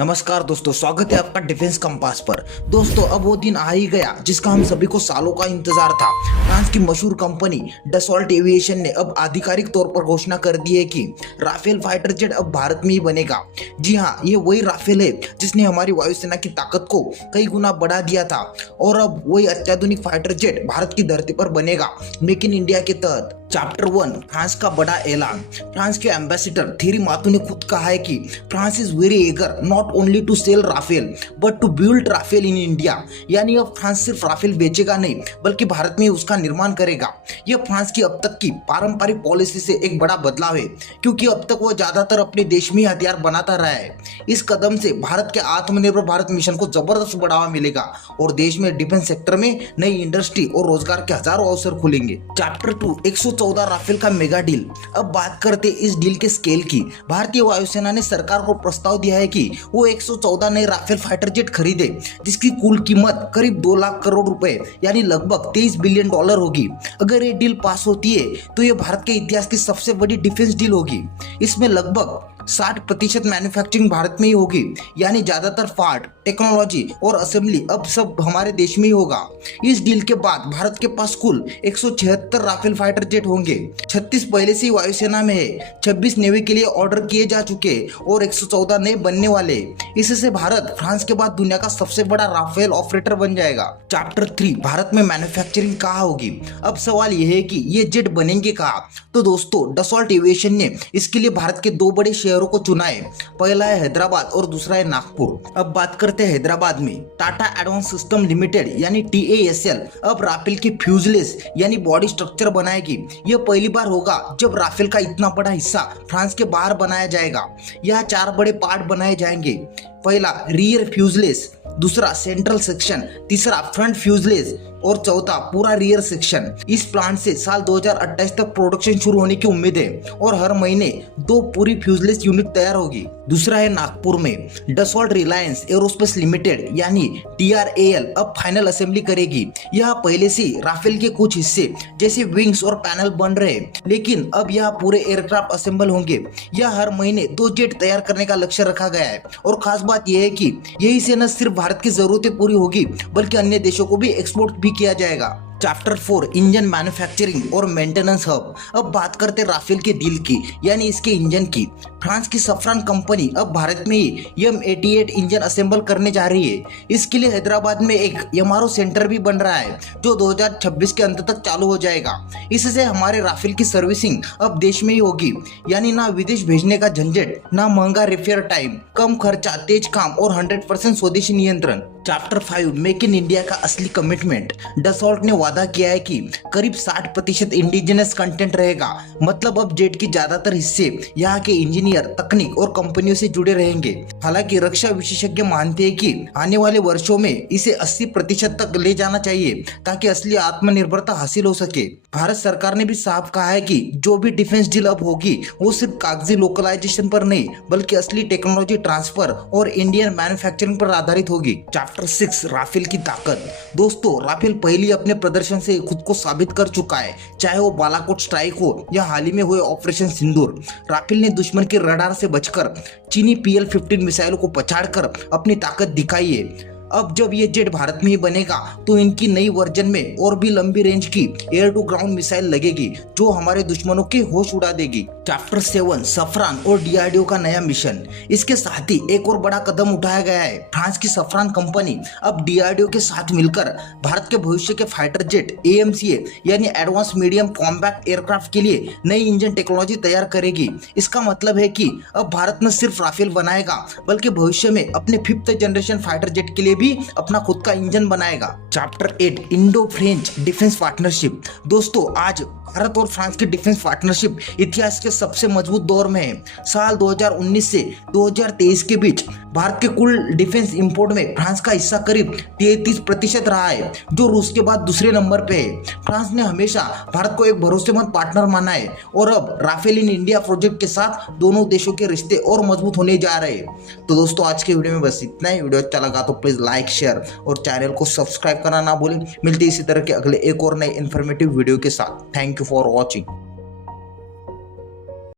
नमस्कार दोस्तों, स्वागत है आपका डिफेंस कंपास पर। दोस्तों अब वो दिन आ ही गया जिसका हम सभी को सालों का इंतजार था। फ्रांस की मशहूर कंपनी डसॉल्ट एविएशन ने अब आधिकारिक तौर पर घोषणा कर दी है कि राफेल फाइटर जेट अब भारत में ही बनेगा। जी हाँ, ये वही राफेल है जिसने हमारी वायुसेना की ताकत को कई गुना बढ़ा दिया था और अब वही अत्याधुनिक फाइटर जेट भारत की धरती पर बनेगा मेक इन इंडिया के तहत। चैप्टर 1, फ्रांस का बड़ा ऐलान। फ्रांस के एम्बेसडर थीरी माथु ने खुद कहा है कि France is very eager not only to sell Rafale but to build Rafale in India. यानी अब फ्रांस सिर्फ राफेल बेचेगा नहीं बल्कि भारत में उसका निर्माण करेगा। यह फ्रांस की अब तक की पारंपरिक पॉलिसी से एक बड़ा बदलाव है, क्योंकि अब तक वह ज्यादातर अपने देश में ही हथियार बनाता रहा है। इस कदम से भारत के आत्मनिर्भर भारत मिशन को जबरदस्त बढ़ावा मिलेगा और देश में डिफेंस सेक्टर में नई इंडस्ट्री और रोजगार के हजारों अवसर खुलेंगे। चैप्टर 2, 114 राफेल का मेगा डील। अब बात करते इस डील के स्केल की। भारतीय वायुसेना ने सरकार को प्रस्ताव दिया है कि वो 114 नए राफेल फाइटर जेट खरीदे, जिसकी कुल कीमत करीब 2 लाख करोड़ रुपए यानी लगभग $23 बिलियन होगी। अगर ये डील पास होती है तो ये भारत के इतिहास की सबसे बड़ी डिफेंस डील होगी। इसमें लगभग 60% मैन्युफैक्चरिंग भारत में ही होगी, यानी ज्यादातर पार्ट, टेक्नोलॉजी और असेंबली अब सब हमारे देश में ही होगा। इस डील के बाद भारत के पास कुल 176 राफेल फाइटर जेट होंगे। 36 पहले से ही वायुसेना में है, 26 नेवी के लिए ऑर्डर किए जा चुके और 114 नए बनने वाले। इससे भारत फ्रांस के बाद दुनिया का सबसे बड़ा राफेल ऑपरेटर बन जाएगा। चैप्टर 3, भारत में मैन्युफैक्चरिंग कहाँ होगी। अब सवाल यह है कि ये जेट बनेंगे कहाँ। तो दोस्तों डसॉल्ट एविएशन ने इसके लिए भारत के 2 बड़े शहरों को चुना है। पहला है हैदराबाद और दूसरा है नागपुर। अब बात करते हैं हैदराबाद में। टाटा एडवांस सिस्टम लिमिटेड यानी TASL अब राफेल की फ्यूजलेस यानी बॉडी स्ट्रक्चर बनाएगी। यह पहली बार होगा जब राफेल का इतना बड़ा हिस्सा फ्रांस के बाहर बनाया जाएगा। यहाँ 4 बड़े पार्ट बनाए जाएंगे। पहला रियर फ्यूजलेस, दूसरा सेंट्रल सेक्शन, तीसरा फ्रंट फ्यूजलेस और चौथा पूरा रियर सेक्शन। इस प्लांट से साल 2028 तक प्रोडक्शन शुरू होने की उम्मीद है और हर महीने 2 पूरी फ्यूजलेस यूनिट तैयार होगी। दूसरा है नागपुर में। डसॉल्ट रिलायंस एरोस्पेस लिमिटेड यानी DRAL अब फाइनल असेंबली करेगी। यह पहले से राफेल के कुछ हिस्से जैसे विंग्स और पैनल बन रहे हैं, लेकिन अब यह पूरे एयरक्राफ्ट असेंबल होंगे। यह हर महीने 2 जेट तैयार करने का लक्ष्य रखा गया है और खास बात यह है कि यही से न सिर्फ भारत की जरूरतें पूरी होगी बल्कि अन्य देशों को भी एक्सपोर्ट भी किया जाएगा। चैप्टर 4, इंजन मैन्युफैक्चरिंग और मेंटेनेंस हब। अब बात करते राफेल के डील की, यानी इसके इंजन की। फ्रांस की सफ्रान कंपनी अब भारत में ही M88 इंजन असेंबल करने जा रही है। इसके लिए हैदराबाद में एक MRO सेंटर भी बन रहा है जो 2026 के अंत तक चालू हो जाएगा। इससे हमारे राफेल की सर्विसिंग अब देश में ही होगी, यानी ना विदेश भेजने का झंझट, ना महंगा रिपेयर टाइम, कम खर्चा, तेज काम और 100% स्वदेशी नियंत्रण। चैप्टर 5, मेक इन इंडिया का असली कमिटमेंट। डसॉल्ट ने वादा किया है कि करीब 60% इंडिजिनस कंटेंट रहेगा। मतलब अब जेट की ज्यादातर हिस्से यहाँ के इंजीनियर, तकनीक और कंपनियों से जुड़े रहेंगे। हालांकि रक्षा विशेषज्ञ मानते हैं कि आने वाले वर्षों में इसे 80% तक ले जाना चाहिए ताकि असली आत्मनिर्भरता हासिल हो सके। भारत सरकार ने भी साफ कहा है कि जो भी डिफेंस डील अब होगी वो सिर्फ कागजी लोकलाइजेशन पर नहीं बल्कि असली टेक्नोलॉजी ट्रांसफर और इंडियन मैन्युफैक्चरिंग पर आधारित होगी। चैप्टर 6, राफेल की ताकत। दोस्तों राफेल पहले अपने प्रदर्शन से खुद को साबित कर चुका है, चाहे वो बालाकोट स्ट्राइक हो या हाल ही में हुए ऑपरेशन सिंदूर। राफेल ने दुश्मन के रडार से बचकर चीनी PL-15 मिसाइलों को पछाड़कर अपनी ताकत दिखाई है। अब जब ये जेट भारत में ही बनेगा तो इनकी नई वर्जन में और भी लंबी रेंज की एयर टू ग्राउंड मिसाइल लगेगी जो हमारे दुश्मनों के होश उड़ा देगी। चैप्टर 7, सफ्रान और DRDO का नया मिशन। इसके साथ ही एक और बड़ा कदम उठाया गया है। फ्रांस की सफ्रान कंपनी अब DRDO के साथ मिलकर भारत के भविष्य के फाइटर जेट AMCA यानी एडवांस मीडियम कॉम्बैक्ट एयरक्राफ्ट के लिए नई इंजन टेक्नोलॉजी तैयार करेगी। इसका मतलब है कि अब भारत न सिर्फ राफेल बनाएगा बल्कि भविष्य में अपने 5th जनरेशन फाइटर जेट के लिए भी अपना खुद का इंजन बनाएगा। Chapter 8, Indo French defence partnership. दोस्तों आज भारत और फ्रांस की डिफेंस पार्टनरशिप इतिहास के सबसे मजबूत दौर में है। साल 2019 से 2023 के बीच भारत के कुल डिफेंस इंपोर्ट में फ्रांस का हिस्सा करीब 33% रहा है, जो रूस के बाद दूसरे नंबर पे है। फ्रांस ने हमेशा भारत को एक भरोसेमंद पार्टनर माना है और अब राफेल इन इंडिया प्रोजेक्ट के साथ दोनों देशों के रिश्ते और मजबूत होने जा रहे हैं। तो दोस्तों आज के वीडियो में बस इतना ही। वीडियो अच्छा लगा तो प्लीज लाइक, शेयर और चैनल को सब्सक्राइब करना ना भूलें। मिलते इसी तरह के अगले एक और नए इन्फॉर्मेटिव वीडियो के साथ। Thank you for watching.